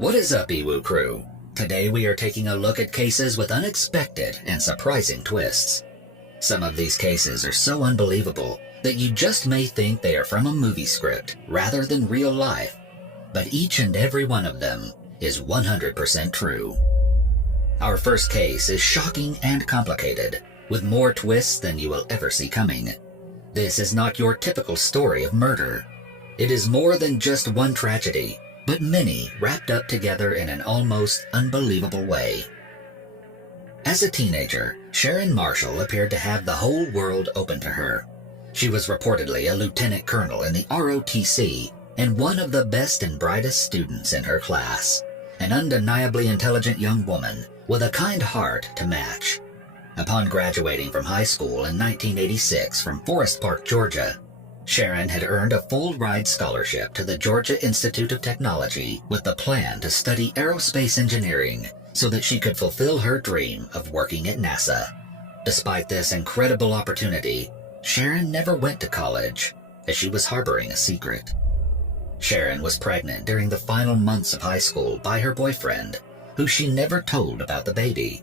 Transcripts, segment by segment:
What is up, Iwu crew? Today we are taking a look at cases with unexpected and surprising twists. Some of these cases are so unbelievable that you just may think they are from a movie script rather than real life, but each and every one of them is 100% true. Our first case is shocking and complicated, with more twists than you will ever see coming. This is not your typical story of murder. It is more than just one tragedy, but many wrapped up together in an almost unbelievable way. As a teenager, Sharon Marshall appeared to have the whole world open to her. She was reportedly a lieutenant colonel in the ROTC and one of the best and brightest students in her class, an undeniably intelligent young woman with a kind heart to match. Upon graduating from high school in 1986 from Forest Park, Georgia, Sharon had earned a full-ride scholarship to the Georgia Institute of Technology with the plan to study aerospace engineering so that she could fulfill her dream of working at NASA. Despite this incredible opportunity, Sharon never went to college, as she was harboring a secret. Sharon was pregnant during the final months of high school by her boyfriend, who she never told about the baby.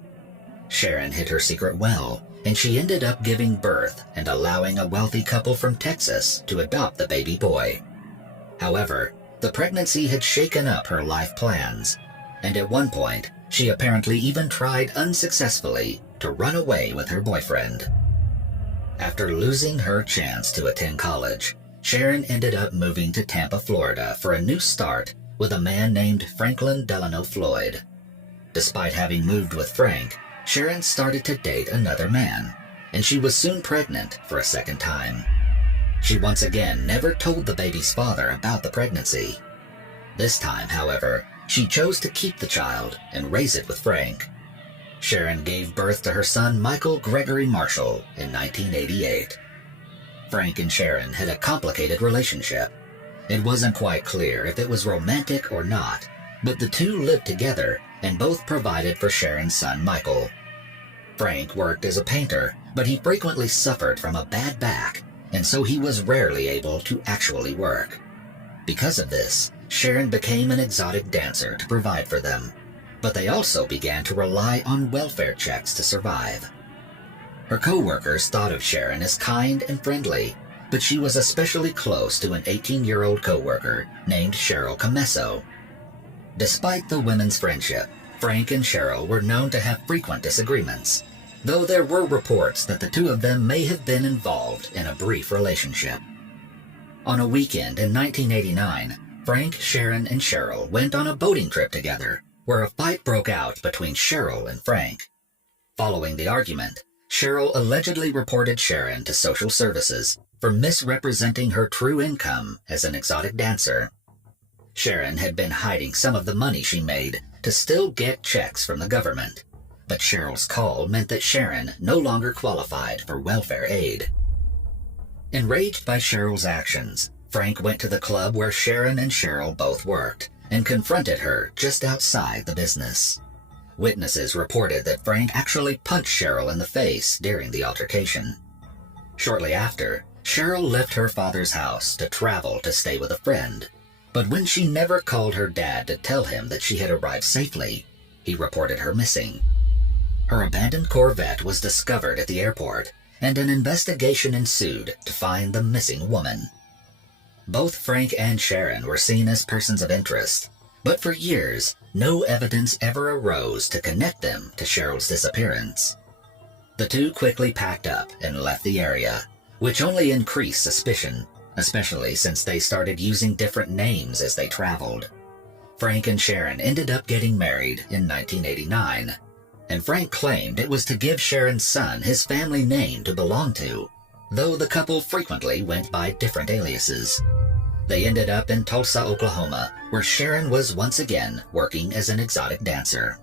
Sharon hid her secret well, and she ended up giving birth and allowing a wealthy couple from Texas to adopt the baby boy. However, the pregnancy had shaken up her life plans, and at one point, she apparently even tried unsuccessfully to run away with her boyfriend. After losing her chance to attend college, Sharon ended up moving to Tampa, Florida for a new start with a man named Franklin Delano Floyd. Despite having moved with Frank, Sharon started to date another man, and she was soon pregnant for a second time. She once again never told the baby's father about the pregnancy. This time, however, she chose to keep the child and raise it with Frank. Sharon gave birth to her son Michael Grégory Marshall in 1988. Frank and Sharon had a complicated relationship. It wasn't quite clear if it was romantic or not, but the two lived together and both provided for Sharon's son Michael. Frank worked as a painter, but he frequently suffered from a bad back, and so he was rarely able to actually work. Because of this, Sharon became an exotic dancer to provide for them, but they also began to rely on welfare checks to survive. Her co-workers thought of Sharon as kind and friendly, but she was especially close to an 18-year-old co-worker named Cheryl Camesso. Despite the women's friendship, Frank and Cheryl were known to have frequent disagreements, though there were reports that the two of them may have been involved in a brief relationship. On a weekend in 1989, Frank, Sharon, and Cheryl went on a boating trip together, where a fight broke out between Cheryl and Frank. Following the argument, Cheryl allegedly reported Sharon to social services for misrepresenting her true income as an exotic dancer. Sharon had been hiding some of the money she made to still get checks from the government, but Cheryl's call meant that Sharon no longer qualified for welfare aid. Enraged by Cheryl's actions, Frank went to the club where Sharon and Cheryl both worked and confronted her just outside the business. Witnesses reported that Frank actually punched Cheryl in the face during the altercation. Shortly after, Cheryl left her father's house to travel to stay with a friend, but when she never called her dad to tell him that she had arrived safely, he reported her missing. Her abandoned Corvette was discovered at the airport, and an investigation ensued to find the missing woman. Both Frank and Sharon were seen as persons of interest, but for years, no evidence ever arose to connect them to Cheryl's disappearance. The two quickly packed up and left the area, which only increased suspicion, especially since they started using different names as they traveled. Frank and Sharon ended up getting married in 1989, and Frank claimed it was to give Sharon's son his family name to belong to, though the couple frequently went by different aliases. They ended up in Tulsa, Oklahoma, where Sharon was once again working as an exotic dancer.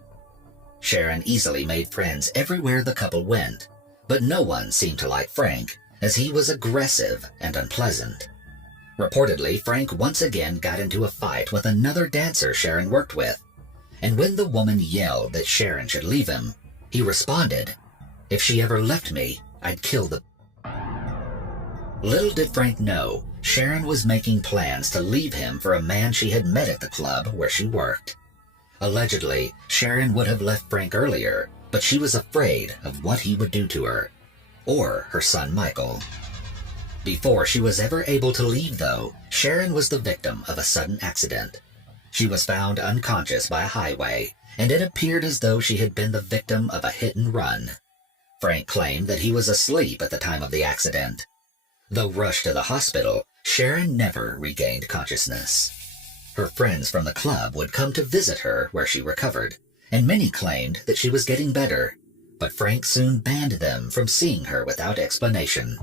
Sharon easily made friends everywhere the couple went, but no one seemed to like Frank, as he was aggressive and unpleasant. Reportedly, Frank once again got into a fight with another dancer Sharon worked with, and when the woman yelled that Sharon should leave him, he responded, "If she ever left me, I'd kill the..." Little did Frank know, Sharon was making plans to leave him for a man she had met at the club where she worked. Allegedly, Sharon would have left Frank earlier, but she was afraid of what he would do to her, or her son Michael. Before she was ever able to leave, though, Sharon was the victim of a sudden accident. She was found unconscious by a highway, and it appeared as though she had been the victim of a hit and run. Frank claimed that he was asleep at the time of the accident. Though rushed to the hospital, Sharon never regained consciousness. Her friends from the club would come to visit her where she recovered, and many claimed that she was getting better, but Frank soon banned them from seeing her without explanation.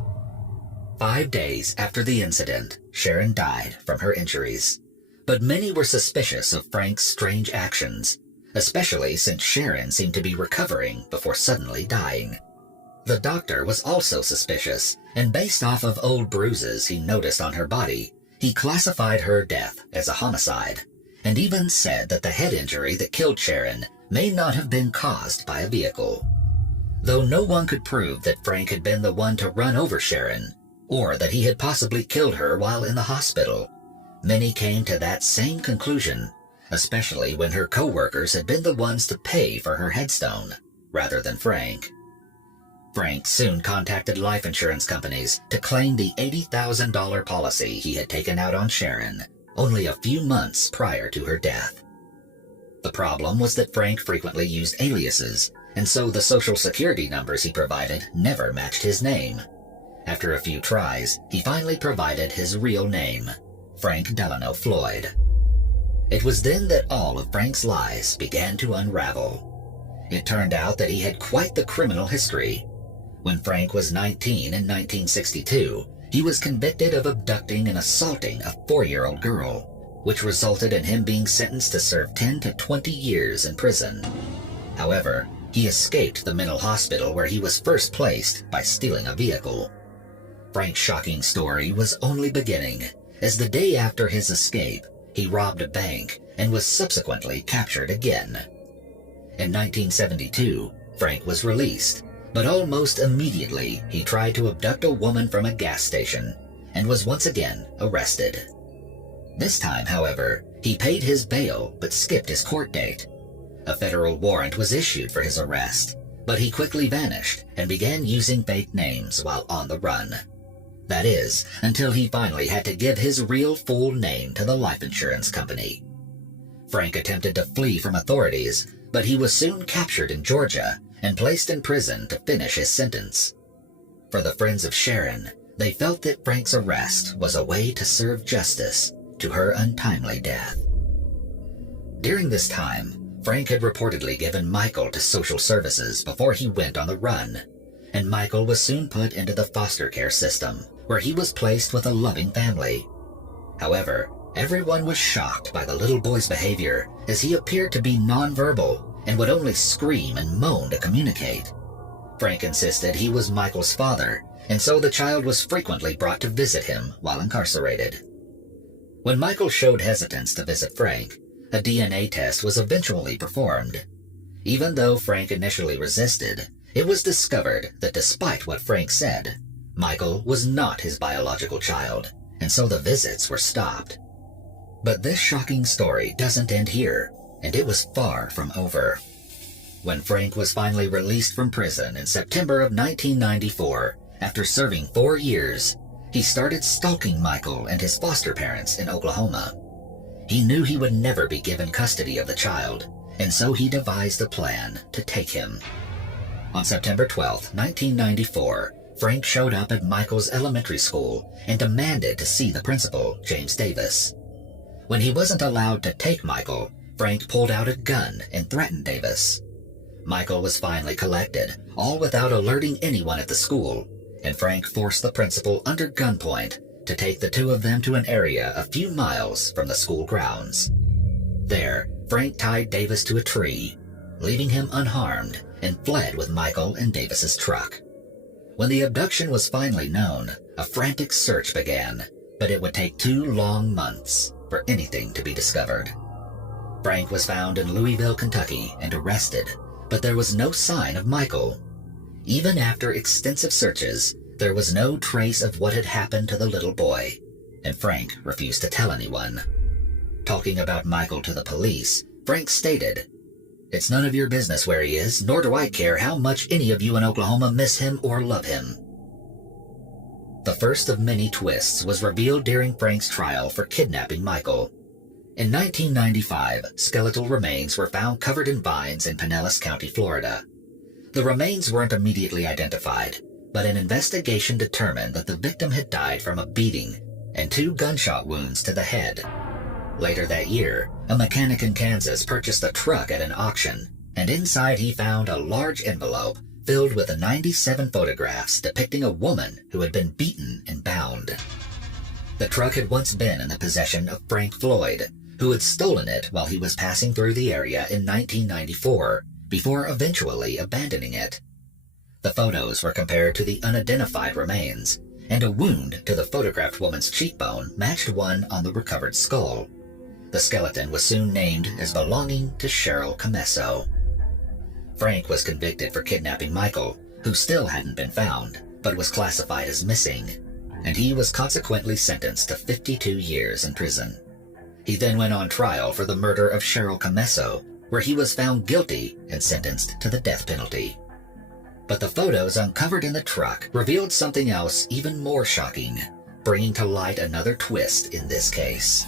5 days after the incident, Sharon died from her injuries, but many were suspicious of Frank's strange actions, especially since Sharon seemed to be recovering before suddenly dying. The doctor was also suspicious, and based off of old bruises he noticed on her body, he classified her death as a homicide, and even said that the head injury that killed Sharon may not have been caused by a vehicle. Though no one could prove that Frank had been the one to run over Sharon, or that he had possibly killed her while in the hospital, many came to that same conclusion, especially when her co-workers had been the ones to pay for her headstone, rather than Frank. Frank soon contacted life insurance companies to claim the $80,000 policy he had taken out on Sharon only a few months prior to her death. The problem was that Frank frequently used aliases, and so the social security numbers he provided never matched his name. After a few tries, he finally provided his real name, Frank Delano Floyd. It was then that all of Frank's lies began to unravel. It turned out that he had quite the criminal history. When Frank was 19 in 1962, he was convicted of abducting and assaulting a 4-year-old girl, which resulted in him being sentenced to serve 10 to 20 years in prison. However, he escaped the mental hospital where he was first placed by stealing a vehicle. Frank's shocking story was only beginning, as the day after his escape, he robbed a bank and was subsequently captured again. In 1972, Frank was released, but almost immediately he tried to abduct a woman from a gas station and was once again arrested. This time, however, he paid his bail but skipped his court date. A federal warrant was issued for his arrest, but he quickly vanished and began using fake names while on the run. That is, until he finally had to give his real full name to the life insurance company. Frank attempted to flee from authorities, but he was soon captured in Georgia and placed in prison to finish his sentence. For the friends of Sharon, they felt that Frank's arrest was a way to serve justice to her untimely death. During this time, Frank had reportedly given Michael to social services before he went on the run, and Michael was soon put into the foster care system, where he was placed with a loving family. However, everyone was shocked by the little boy's behavior, as he appeared to be nonverbal and would only scream and moan to communicate. Frank insisted he was Michael's father, and so the child was frequently brought to visit him while incarcerated. When Michael showed hesitance to visit Frank, a DNA test was eventually performed. Even though Frank initially resisted, it was discovered that despite what Frank said, Michael was not his biological child, and so the visits were stopped. But this shocking story doesn't end here, and it was far from over. When Frank was finally released from prison in September of 1994, after serving 4 years, he started stalking Michael and his foster parents in Oklahoma. He knew he would never be given custody of the child, and so he devised a plan to take him. On September 12, 1994, Frank showed up at Michael's elementary school and demanded to see the principal, James Davis. When he wasn't allowed to take Michael, Frank pulled out a gun and threatened Davis. Michael was finally collected, all without alerting anyone at the school, and Frank forced the principal under gunpoint to take the two of them to an area a few miles from the school grounds. There, Frank tied Davis to a tree, leaving him unharmed, and fled with Michael and Davis's truck. When the abduction was finally known, a frantic search began, but it would take 2 long months for anything to be discovered. Frank was found in Louisville, Kentucky, and arrested, but there was no sign of Michael. Even after extensive searches, there was no trace of what had happened to the little boy, and Frank refused to tell anyone. Talking about Michael to the police, Frank stated, "It's none of your business where he is, nor do I care how much any of you in Oklahoma miss him or love him." The first of many twists was revealed during Frank's trial for kidnapping Michael. In 1995, skeletal remains were found covered in vines in Pinellas County, Florida. The remains weren't immediately identified, but an investigation determined that the victim had died from a beating and 2 gunshot wounds to the head. Later that year, a mechanic in Kansas purchased a truck at an auction, and inside he found a large envelope filled with 97 photographs depicting a woman who had been beaten and bound. The truck had once been in the possession of Frank Floyd, who had stolen it while he was passing through the area in 1994, before eventually abandoning it. The photos were compared to the unidentified remains, and a wound to the photographed woman's cheekbone matched one on the recovered skull. The skeleton was soon named as belonging to Cheryl Camesso. Frank was convicted for kidnapping Michael, who still hadn't been found, but was classified as missing, and he was consequently sentenced to 52 years in prison. He then went on trial for the murder of Cheryl Camesso, where he was found guilty and sentenced to the death penalty. But the photos uncovered in the truck revealed something else even more shocking, bringing to light another twist in this case.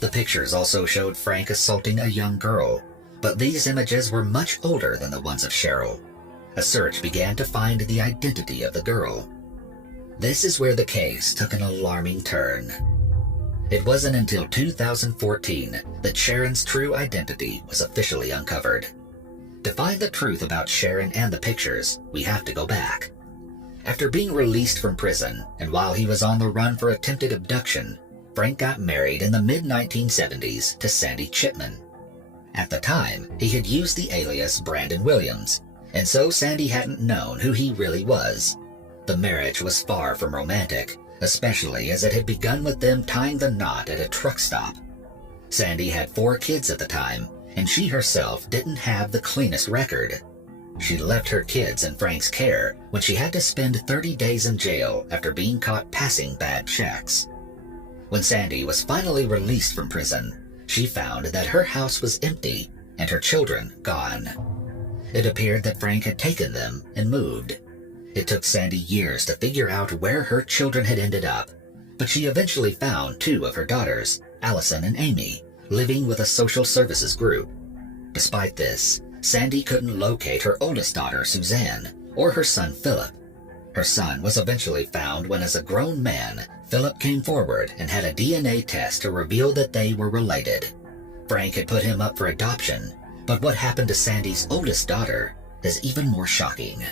The pictures also showed Frank assaulting a young girl, but these images were much older than the ones of Cheryl. A search began to find the identity of the girl. This is where the case took an alarming turn. It wasn't until 2014 that Sharon's true identity was officially uncovered. To find the truth about Sharon and the pictures, we have to go back. After being released from prison, and while he was on the run for attempted abduction, Frank got married in the mid-1970s to Sandy Chipman. At the time, he had used the alias Brandon Williams, and so Sandy hadn't known who he really was. The marriage was far from romantic, especially as it had begun with them tying the knot at a truck stop. Sandy had 4 kids at the time, and she herself didn't have the cleanest record. She left her kids in Frank's care when she had to spend 30 days in jail after being caught passing bad checks. When Sandy was finally released from prison, she found that her house was empty and her children gone. It appeared that Frank had taken them and moved. It took Sandy years to figure out where her children had ended up, but she eventually found 2 of her daughters, Allison and Amy, living with a social services group. Despite this, Sandy couldn't locate her oldest daughter, Suzanne, or her son, Philip. Her son was eventually found when, as a grown man, Philip came forward and had a DNA test to reveal that they were related. Frank had put him up for adoption, but what happened to Sandy's oldest daughter is even more shocking.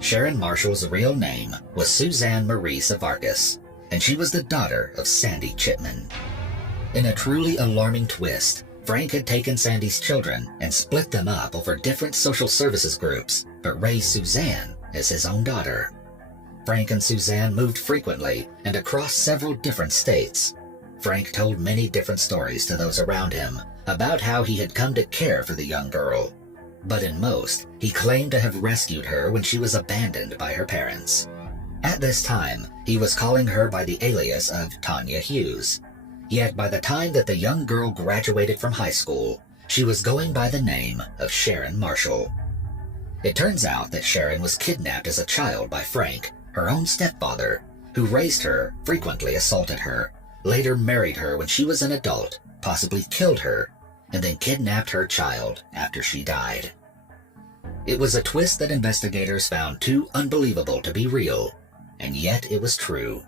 Sharon Marshall's real name was Suzanne Marie Savarkis, and she was the daughter of Sandy Chipman. In a truly alarming twist, Frank had taken Sandy's children and split them up over different social services groups, but raised Suzanne as his own daughter. Frank and Suzanne moved frequently and across several different states. Frank told many different stories to those around him about how he had come to care for the young girl, but in most, he claimed to have rescued her when she was abandoned by her parents. At this time, he was calling her by the alias of Tanya Hughes. Yet by the time that the young girl graduated from high school, she was going by the name of Sharon Marshall. It turns out that Sharon was kidnapped as a child by Frank, her own stepfather, who raised her, frequently assaulted her, later married her when she was an adult, possibly killed her, and then kidnapped her child after she died. It was a twist that investigators found too unbelievable to be real, and yet it was true.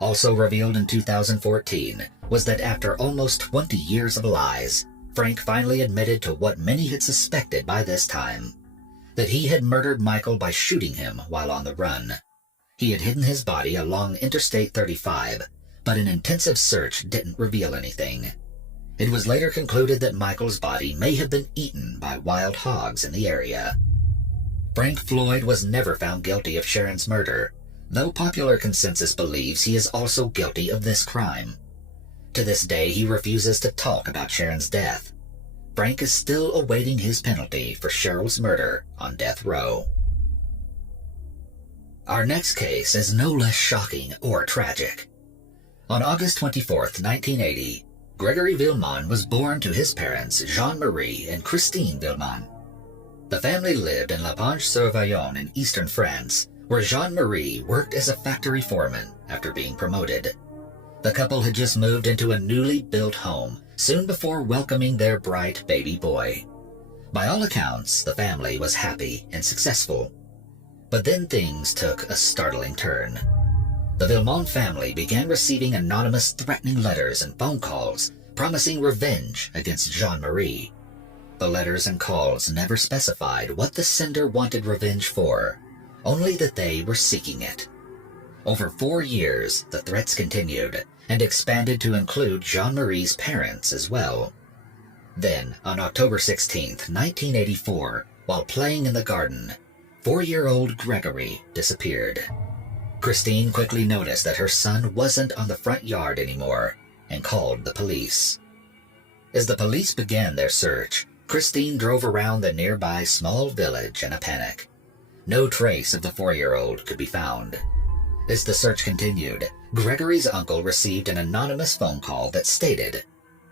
Also revealed in 2014 was that after almost 20 years of lies, Frank finally admitted to what many had suspected by this time, that he had murdered Michael by shooting him while on the run. He had hidden his body along Interstate 35, but an intensive search didn't reveal anything. It was later concluded that Michael's body may have been eaten by wild hogs in the area. Frank Floyd was never found guilty of Sharon's murder, though popular consensus believes he is also guilty of this crime. To this day, he refuses to talk about Sharon's death. Frank is still awaiting his penalty for Cheryl's murder on death row. Our next case is no less shocking or tragic. On August 24, 1980, Grégory Villemin was born to his parents Jean-Marie and Christine Villemin. The family lived in La Panche-sur-Vaillon in eastern France, where Jean-Marie worked as a factory foreman after being promoted. The couple had just moved into a newly built home soon before welcoming their bright baby boy. By all accounts, the family was happy and successful. But then things took a startling turn. The Villemin family began receiving anonymous threatening letters and phone calls promising revenge against Jean-Marie. The letters and calls never specified what the sender wanted revenge for, only that they were seeking it. Over 4 years, the threats continued and expanded to include Jean-Marie's parents as well. Then, on October 16, 1984, while playing in the garden, 4-year-old Grégory disappeared. Christine quickly noticed that her son wasn't on the front yard anymore and called the police. As the police began their search, Christine drove around the nearby small village in a panic. No trace of the 4-year-old could be found. As the search continued, Grégory's uncle received an anonymous phone call that stated,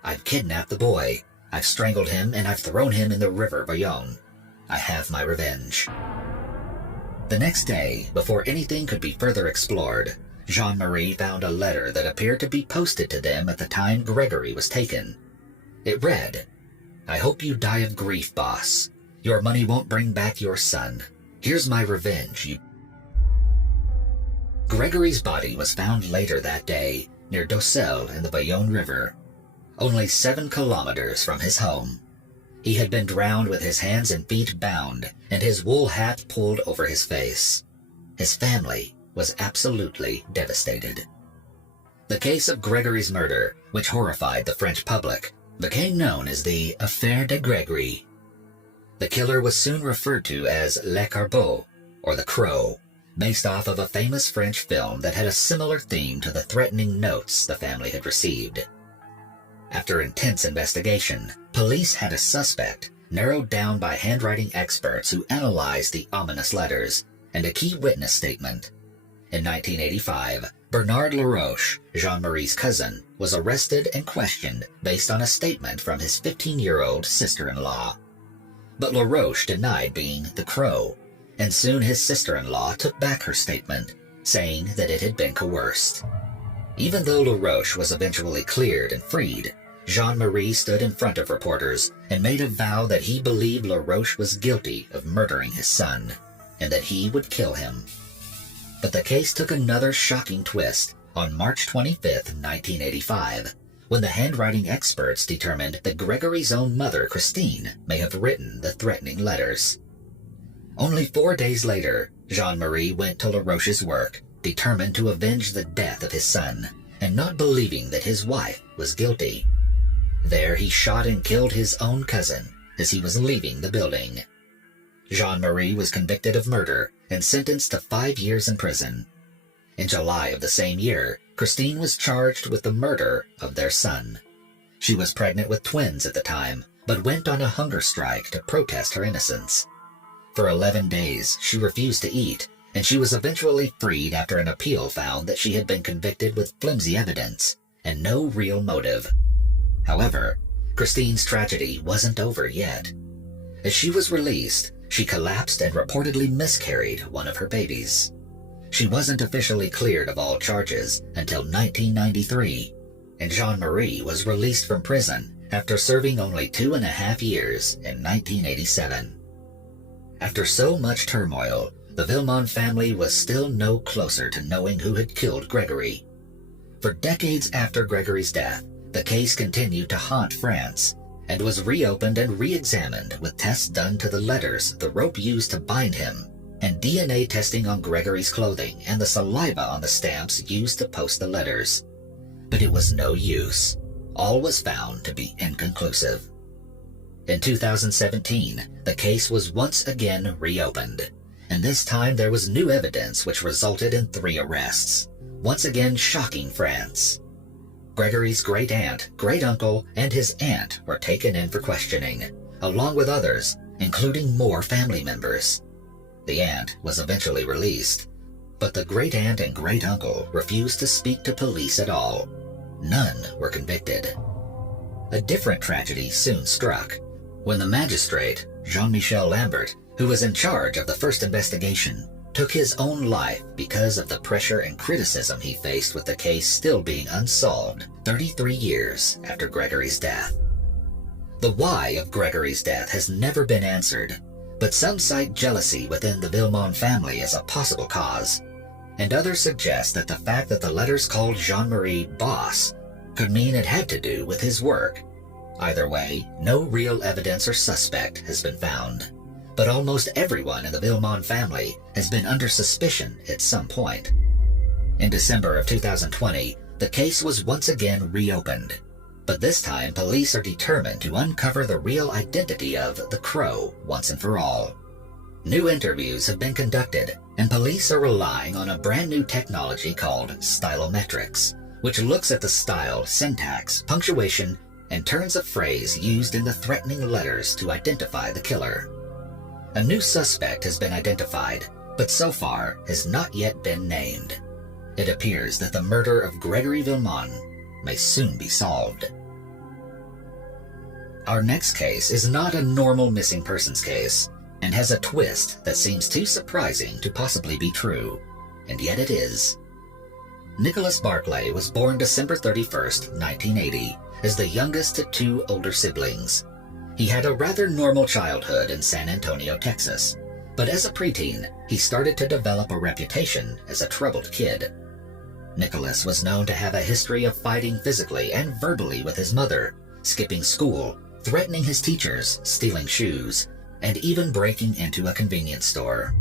"I've kidnapped the boy. I've strangled him and I've thrown him in the river Bayonne. I have my revenge." The next day, before anything could be further explored, Jean-Marie found a letter that appeared to be posted to them at the time Grégory was taken. It read, "I hope you die of grief, boss. Your money won't bring back your son. Here's my revenge, you..." Grégory's body was found later that day near Docelle in the Bayonne River, only 7 kilometers from his home. He had been drowned with his hands and feet bound and his wool hat pulled over his face. His family was absolutely devastated. The case of Grégory's murder, which horrified the French public, became known as the Affaire de Grégory. The killer was soon referred to as Le Corbeau, or the Crow, based off of a famous French film that had a similar theme to the threatening notes the family had received. After intense investigation, police had a suspect narrowed down by handwriting experts who analyzed the ominous letters and a key witness statement. In 1985, Bernard Laroche, Jean-Marie's cousin, was arrested and questioned based on a statement from his 15-year-old sister-in-law. But Laroche denied being the Crow, and soon his sister-in-law took back her statement, saying that it had been coerced. Even though Laroche was eventually cleared and freed, Jean-Marie stood in front of reporters and made a vow that he believed Laroche was guilty of murdering his son, and that he would kill him. But the case took another shocking twist on March 25, 1985, when the handwriting experts determined that Grégory's own mother, Christine, may have written the threatening letters. Only 4 days later, Jean-Marie went to Laroche's work, determined to avenge the death of his son, and not believing that his wife was guilty. There he shot and killed his own cousin as he was leaving the building. Jean-Marie was convicted of murder and sentenced to 5 years in prison. In July of the same year, Christine was charged with the murder of their son. She was pregnant with twins at the time, but went on a hunger strike to protest her innocence. For 11 days, she refused to eat, and she was eventually freed after an appeal found that she had been convicted with flimsy evidence and no real motive. However, Christine's tragedy wasn't over yet. As she was released, she collapsed and reportedly miscarried one of her babies. She wasn't officially cleared of all charges until 1993, and Jean-Marie was released from prison after serving only 2.5 years in 1987. After so much turmoil, the Villemin family was still no closer to knowing who had killed Grégory. For decades after Grégory's death, the case continued to haunt France and was reopened and re-examined with tests done to the letters the rope used to bind him, and DNA testing on Grégory's clothing and the saliva on the stamps used to post the letters. But it was no use. All was found to be inconclusive. In 2017, the case was once again reopened, and this time there was new evidence which resulted in 3 arrests, once again shocking France. Grégory's great-aunt, great-uncle, and his aunt were taken in for questioning, along with others, including more family members. The aunt was eventually released, but the great-aunt and great-uncle refused to speak to police at all. None were convicted. a different tragedy soon struck. When the magistrate, Jean-Michel Lambert, who was in charge of the first investigation, took his own life because of the pressure and criticism he faced with the case still being unsolved 33 years after Grégory's death. The why of Grégory's death has never been answered, but some cite jealousy within the Villemin family as a possible cause, and others suggest that the fact that the letters called Jean-Marie Boss could mean it had to do with his work. Either way, no real evidence or suspect has been found, but almost everyone in the Villemin family has been under suspicion at some point. In December of 2020, the case was once again reopened, but this time police are determined to uncover the real identity of the Crow once and for all. New interviews have been conducted, and police are relying on a brand new technology called stylometrics, which looks at the style, syntax, punctuation, and turns of phrase used in the threatening letters to identify the killer. A new suspect has been identified, but so far has not yet been named. It appears that the murder of Grégory Villemin may soon be solved. Our next case is not a normal missing persons case, and has a twist that seems too surprising to possibly be true, and yet it is. Nicholas Barclay was born December 31st, 1980, as the youngest of two older siblings. He had a rather normal childhood in San Antonio, Texas, but as a preteen, he started to develop a reputation as a troubled kid. Nicholas was known to have a history of fighting physically and verbally with his mother, skipping school, threatening his teachers, stealing shoes, and even breaking into a convenience store.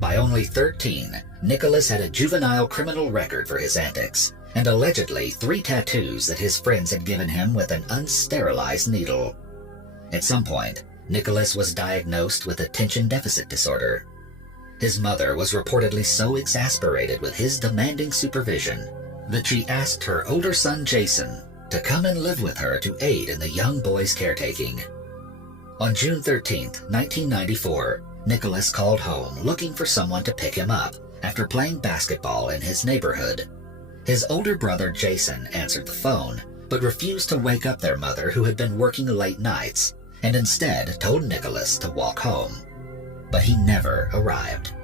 By only 13, Nicholas had a juvenile criminal record for his antics, and allegedly 3 tattoos that his friends had given him with an unsterilized needle. At some point, Nicholas was diagnosed with attention deficit disorder. His mother was reportedly so exasperated with his demanding supervision that she asked her older son Jason to come and live with her to aid in the young boy's caretaking. On June 13, 1994, Nicholas called home looking for someone to pick him up after playing basketball in his neighborhood. His older brother Jason answered the phone, but refused to wake up their mother, who had been working late nights, and instead told Nicholas to walk home. But he never arrived.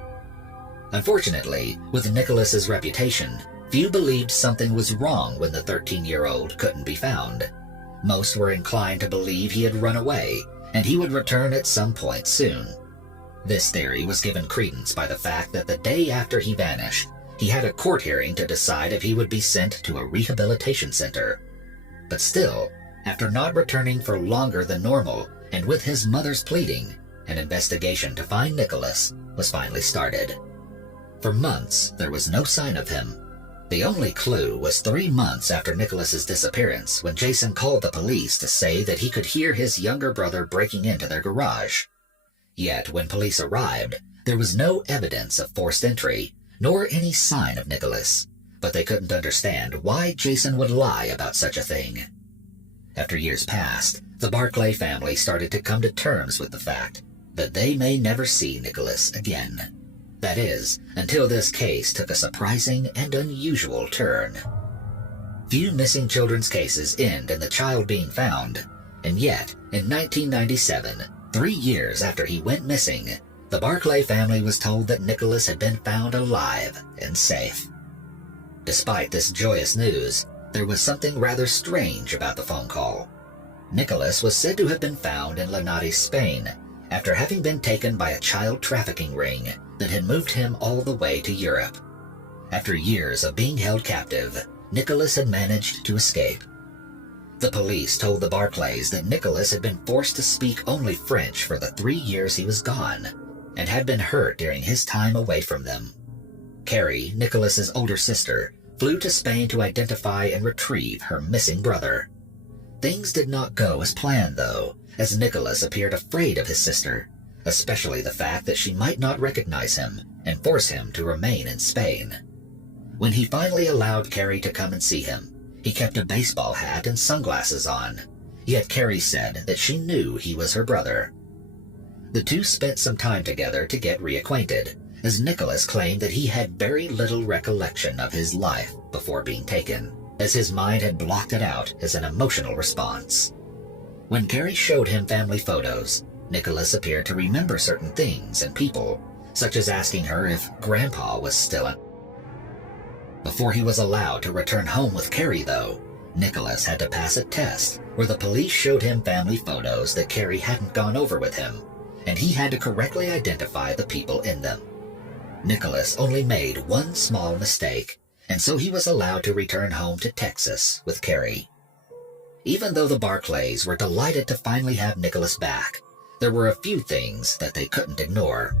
Unfortunately, with Nicholas's reputation, few believed something was wrong when the 13-year-old couldn't be found. Most were inclined to believe he had run away, and he would return at some point soon. This theory was given credence by the fact that the day after he vanished, he had a court hearing to decide if he would be sent to a rehabilitation center. But still, after not returning for longer than normal, and with his mother's pleading, an investigation to find Nicholas was finally started. For months, there was no sign of him. The only clue was 3 months after Nicholas's disappearance, when Jason called the police to say that he could hear his younger brother breaking into their garage. Yet, when police arrived, there was no evidence of forced entry, nor any sign of Nicholas, but they couldn't understand why Jason would lie about such a thing. After years passed, the Barclay family started to come to terms with the fact that they may never see Nicholas again. That is, until this case took a surprising and unusual turn. Few missing children's cases end in the child being found, and yet, in 1997, 3 years after he went missing, the Barclay family was told that Nicholas had been found alive and safe. Despite this joyous news, there was something rather strange about the phone call. Nicholas was said to have been found in Linares, Spain, after having been taken by a child trafficking ring that had moved him all the way to Europe. After years of being held captive, Nicholas had managed to escape. The police told the Barclays that Nicholas had been forced to speak only French for the 3 years he was gone, and had been hurt during his time away from them. Carrie, Nicholas's older sister, flew to Spain to identify and retrieve her missing brother. Things did not go as planned, though, as Nicholas appeared afraid of his sister, especially the fact that she might not recognize him and force him to remain in Spain. When he finally allowed Carrie to come and see him, he kept a baseball hat and sunglasses on, yet Carrie said that she knew he was her brother. The two spent some time together to get reacquainted, as Nicholas claimed that he had very little recollection of his life before being taken, as his mind had blocked it out as an emotional response. When Carrie showed him family photos, Nicholas appeared to remember certain things and people, such as asking her if Grandpa was still in. Before he was allowed to return home with Carrie, though, Nicholas had to pass a test where the police showed him family photos that Carrie hadn't gone over with him, and he had to correctly identify the people in them. Nicholas only made one small mistake, and so he was allowed to return home to Texas with Carrie. Even though the Barclays were delighted to finally have Nicholas back, there were a few things that they couldn't ignore.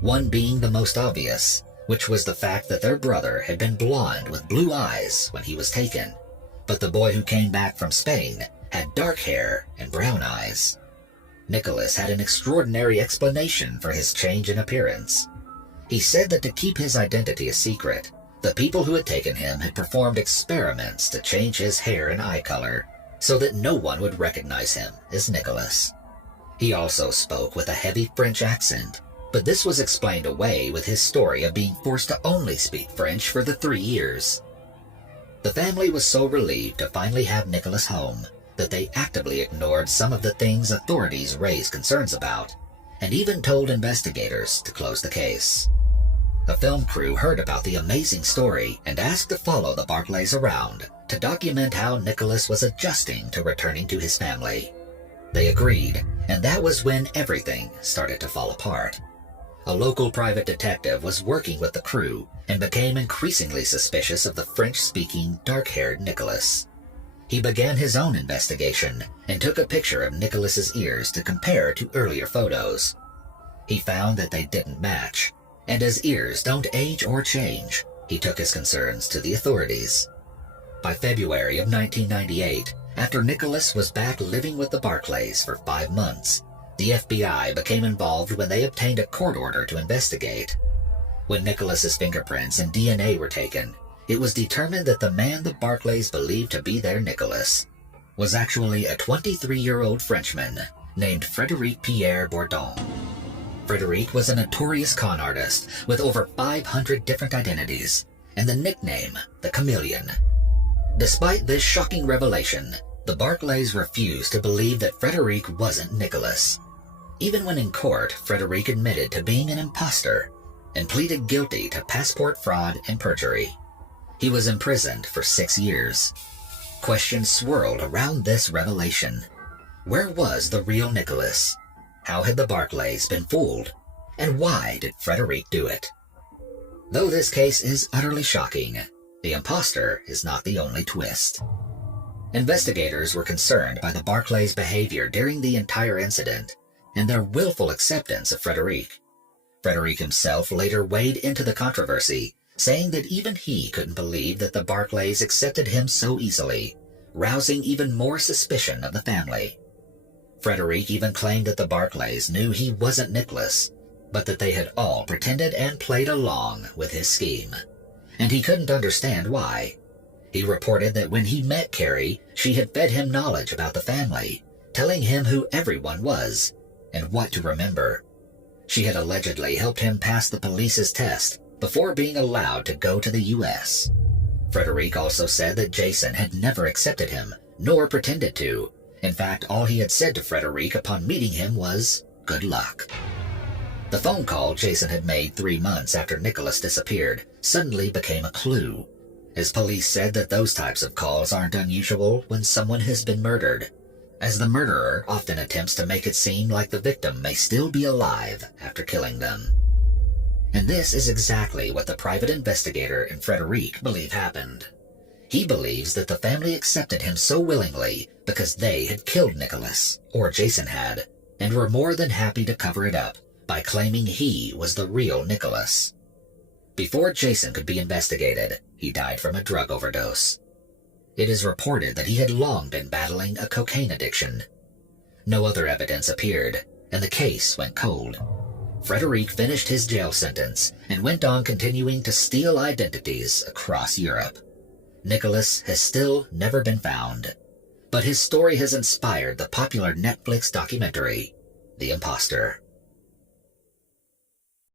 One being the most obvious, which was the fact that their brother had been blonde with blue eyes when he was taken, but the boy who came back from Spain had dark hair and brown eyes. Nicholas had an extraordinary explanation for his change in appearance. He said that to keep his identity a secret, the people who had taken him had performed experiments to change his hair and eye color so that no one would recognize him as Nicholas. He also spoke with a heavy French accent, but this was explained away with his story of being forced to only speak French for the 3 years. The family was so relieved to finally have Nicholas home that they actively ignored some of the things authorities raised concerns about, and even told investigators to close the case. A film crew heard about the amazing story and asked to follow the Barclays around to document how Nicholas was adjusting to returning to his family. They agreed, and that was when everything started to fall apart. A local private detective was working with the crew and became increasingly suspicious of the French-speaking, dark-haired Nicholas. He began his own investigation and took a picture of Nicholas's ears to compare to earlier photos. He found that they didn't match, and as ears don't age or change, he took his concerns to the authorities. By February of 1998, after Nicholas was back living with the Barclays for 5 months, the FBI became involved when they obtained a court order to investigate. When Nicholas's fingerprints and DNA were taken, it was determined that the man the Barclays believed to be their Nicholas was actually a 23-year-old Frenchman named Frédéric Pierre Bourdon. Frédéric was a notorious con artist with over 500 different identities and the nickname the Chameleon. Despite this shocking revelation, the Barclays refused to believe that Frédéric wasn't Nicholas. Even when in court, Frédéric admitted to being an imposter and pleaded guilty to passport fraud and perjury. He was imprisoned for 6 years. Questions swirled around this revelation. Where was the real Nicholas? How had the Barclays been fooled? And why did Frédéric do it? Though this case is utterly shocking, the imposter is not the only twist. Investigators were concerned by the Barclays' behavior during the entire incident and their willful acceptance of Frédéric. Frédéric himself later waded into the controversy, saying that even he couldn't believe that the Barclays accepted him so easily, rousing even more suspicion of the family. Frédéric even claimed that the Barclays knew he wasn't Nicholas, but that they had all pretended and played along with his scheme, and he couldn't understand why. He reported that when he met Carrie, she had fed him knowledge about the family, telling him who everyone was and what to remember. She had allegedly helped him pass the police's test before being allowed to go to the U.S. Frédéric also said that Jason had never accepted him, nor pretended to. In fact, all he had said to Frédéric upon meeting him was, "Good luck." The phone call Jason had made 3 months after Nicholas disappeared suddenly became a clue, as police said that those types of calls aren't unusual when someone has been murdered, as the murderer often attempts to make it seem like the victim may still be alive after killing them. And this is exactly what the private investigator and Frédéric believe happened. He believes that the family accepted him so willingly because they had killed Nicholas, or Jason had, and were more than happy to cover it up by claiming he was the real Nicholas. Before Jason could be investigated, he died from a drug overdose. It is reported that he had long been battling a cocaine addiction. No other evidence appeared, and the case went cold. Frédéric finished his jail sentence and went on continuing to steal identities across Europe. Nicholas has still never been found, but his story has inspired the popular Netflix documentary, The Imposter.